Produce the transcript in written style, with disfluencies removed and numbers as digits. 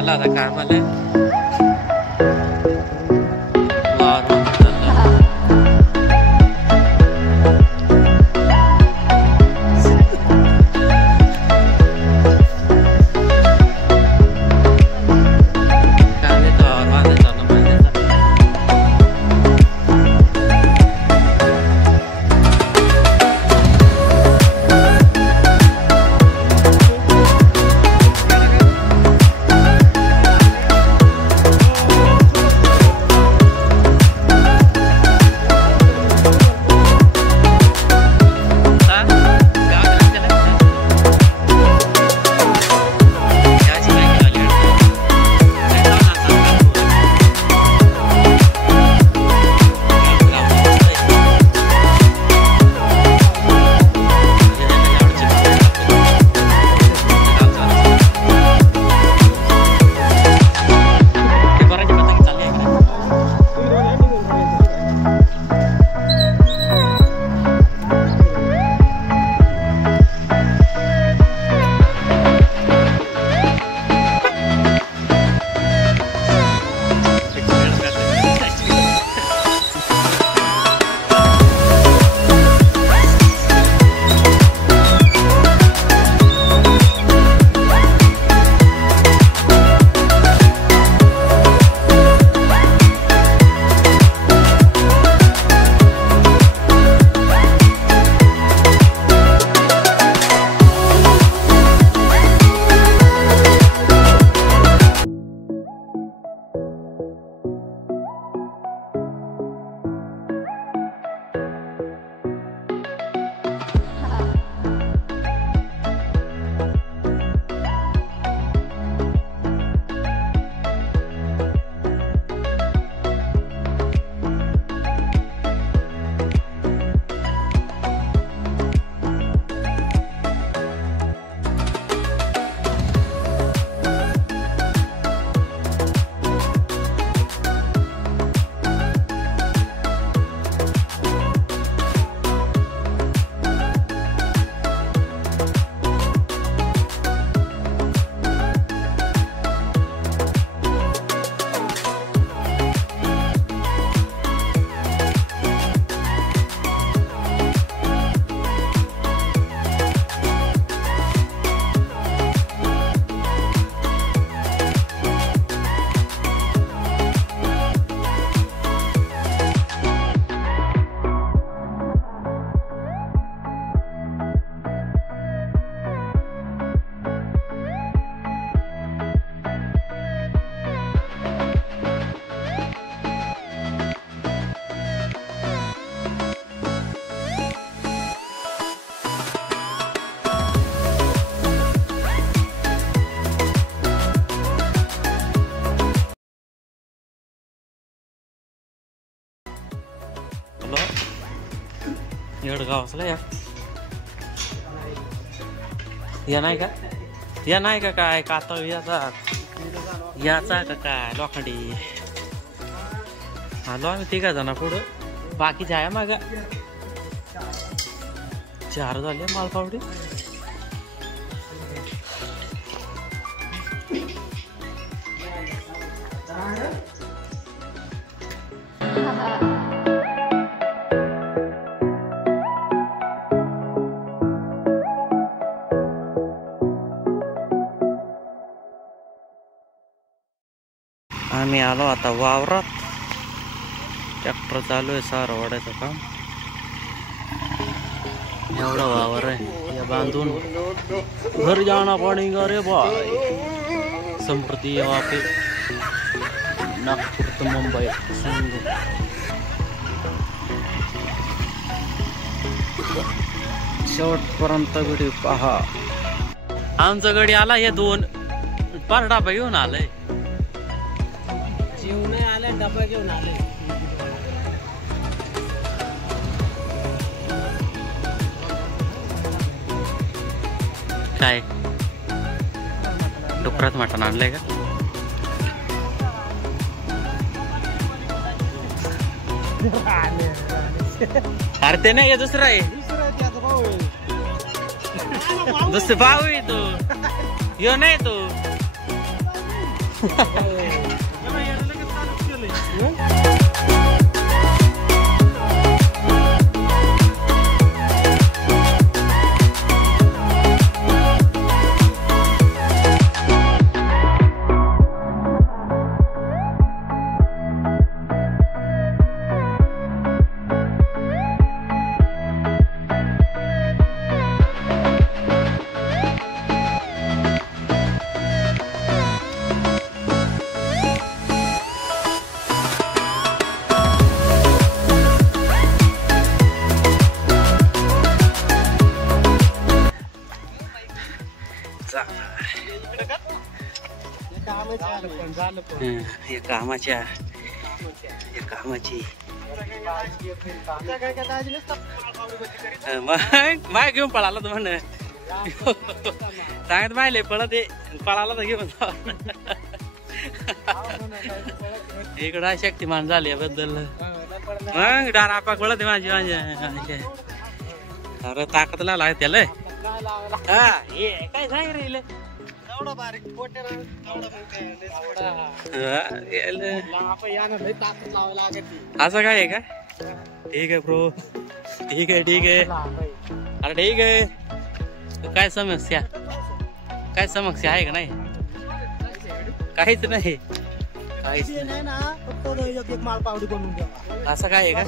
चालला आता कामाला येडगावला या नाही का या नाही का काय कातळ याचा का काय लोखंडी आलो आम्ही तिघा जण पुढं बाकीचे आहे माग 4 झाले मालपावडी आम्ही आलो आता वावरात ट्रॅक्टर चालू आहे सार वाढायचं काम एवढा वावर आहे या बांधून घर जाना पड़ेगा रे भाई संप्रति वापे नागपूर ते मुंबई शेवटपर्यंत गडी पहा आमचा गडी आला हे 2 पार डाबा घेऊन आलाय डबा घेऊन आले काय डुकरात मटण आणलंय का अरे ते नाही दुसरं आहे दुसरं भाऊ आहे तो यो नाही तो कामाची माय घेऊन पळाला तर म्हण सांगत मायले पळत पळाला तर घेऊन इकडं शक्तिमान झाले बद्दल मग डार आपा पळत माझी अरे ताकद लागला त्याला हा हे काय सांग रे असं काय आहे का ठीक आहे ब्रो ठीक आहे अरे ठीक आहे काय समस्या आहे का नाही काहीच नाही असं काय आहे का